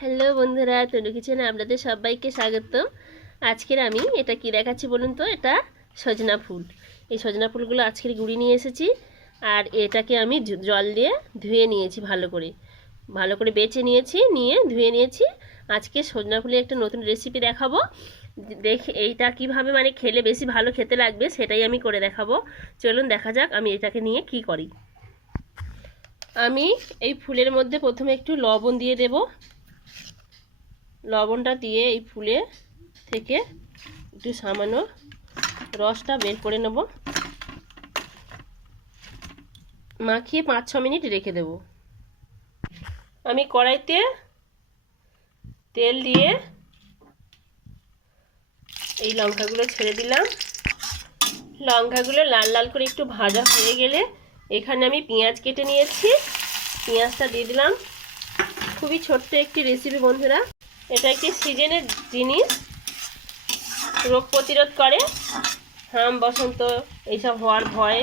Hello বন্ধুরা, তনু কিচেনে আপনাদের সবাইকে স্বাগত। আজকের আমি এটা কি দেখাচ্ছি বলুন তো। এটা সজনা ফুল। এই সজনা ফুলগুলো আজকের গুঁড়ি নিয়ে এসেছি, আর এটাকে আমি জল দিয়ে ধুয়ে নিয়েছি, ভালো করে বেছে নিয়েছি, নিয়ে ধুয়ে নিয়েছি। আজকে সজনা ফুলের একটা নতুন রেসিপি দেখাবো। এইটা কিভাবে খেলে বেশি ভালো খেতে লাগবে সেটাই আমি করে দেখাবো। চলুন দেখা যাক আমি এটাকে নিয়ে কি করি। আমি এই ফুলের মধ্যে প্রথমে একটু লবণ দিয়ে দেব। লবণটা দিয়ে এই ফুলে থেকে একটু সামান্য রসটা বের করে নেব। মাখিয়ে 5-6 মিনিট রেখে দেব। আমি কড়াইতে তেল দিয়ে এই লঙ্কাগুলো ছেড়ে দিলাম। লঙ্কাগুলো লাল লাল করে একটু ভাজা হয়ে গেলে এখানে আমি পেঁয়াজ কেটে নিয়েছি, পেঁয়াজটা দিয়ে দিলাম। খুবই ছোট্ট একটি রেসিপি বন্ধুরা, এটা একটি সিজনের জিনিস, রোগ প্রতিরোধ করে। হাম বসন্ত এইসব হওয়ার ভয়ে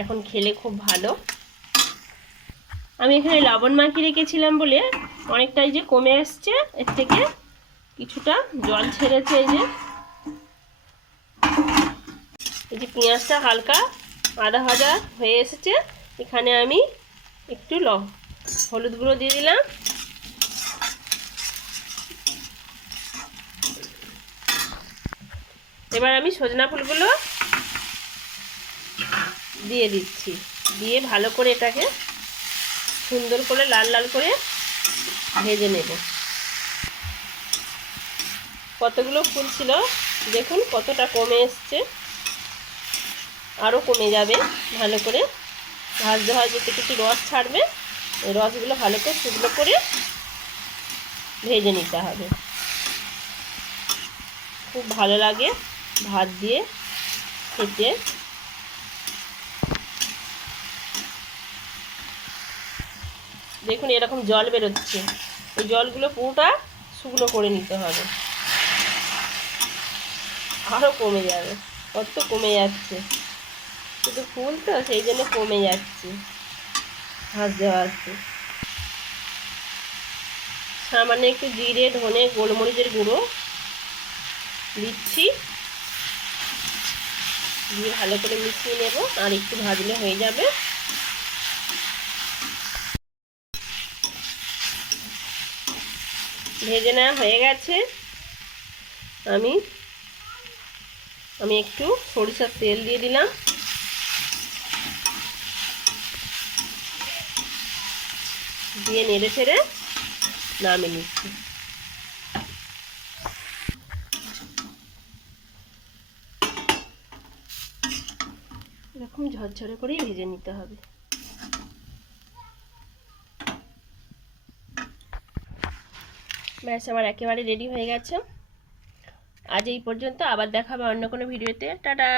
এখন খেলে খুব ভালো। আমি এখানে লবণ মাখিয়ে রেখেছিলাম বলে অনেকটাই যে কমে আসছে, এর থেকে কিছুটা জল ছেড়েছে। এই যে পেঁয়াজটা হালকা আদা ভাজা হয়ে এসেছে, এখানে আমি একটু হলুদ গুঁড়ো দিয়ে দিলাম। এবার আমি সজনা ফুলগুলো দিয়ে দিচ্ছি, দিয়ে ভালো করে এটাকে সুন্দর করে লাল লাল করে ভেজে নেব। কতগুলো ফুল ছিল দেখুন, কতটা কমে এসছে, আরও কমে যাবে। ভালো করে ভাজতে ভাজতে কিছু রস ছাড়বে, এই রসগুলো ভালো করে শুকনো করে ভেজে নিতে হবে। খুব ভালো লাগে ভাত দিয়ে খেতে। দেখুন এরকম জল বেরোচ্ছে, এই জলগুলো পুরোটা শুকনো করে নিতে হবে, আরও কমে যাবে। কত কমে যাচ্ছে, শুধু ফুল তো সেই জন্য কমে যাচ্ছে ভাজতে ভাজতে। সামান্য একটু জিরে, ধনে, গোলমরিচের গুঁড়ো দিচ্ছি, দিয়ে ভালো করে মিশিয়ে নেব। আর একটু ভাজলে হয়ে যাবে। ভেজে নেওয়া হয়ে গেছে। আমি একটু সরিষার তেল দিয়ে দিলাম, দিয়ে নেড়ে ছেড়ে নামিয়ে নিচ্ছি। এরকম ঝরঝরে করেই ভেজে নিতে হবে। ব্যাস আমার একেবারে রেডি হয়ে গেছে। আজ এই পর্যন্ত, আবার দেখা হবে অন্য কোনো ভিডিওতে। টাটা।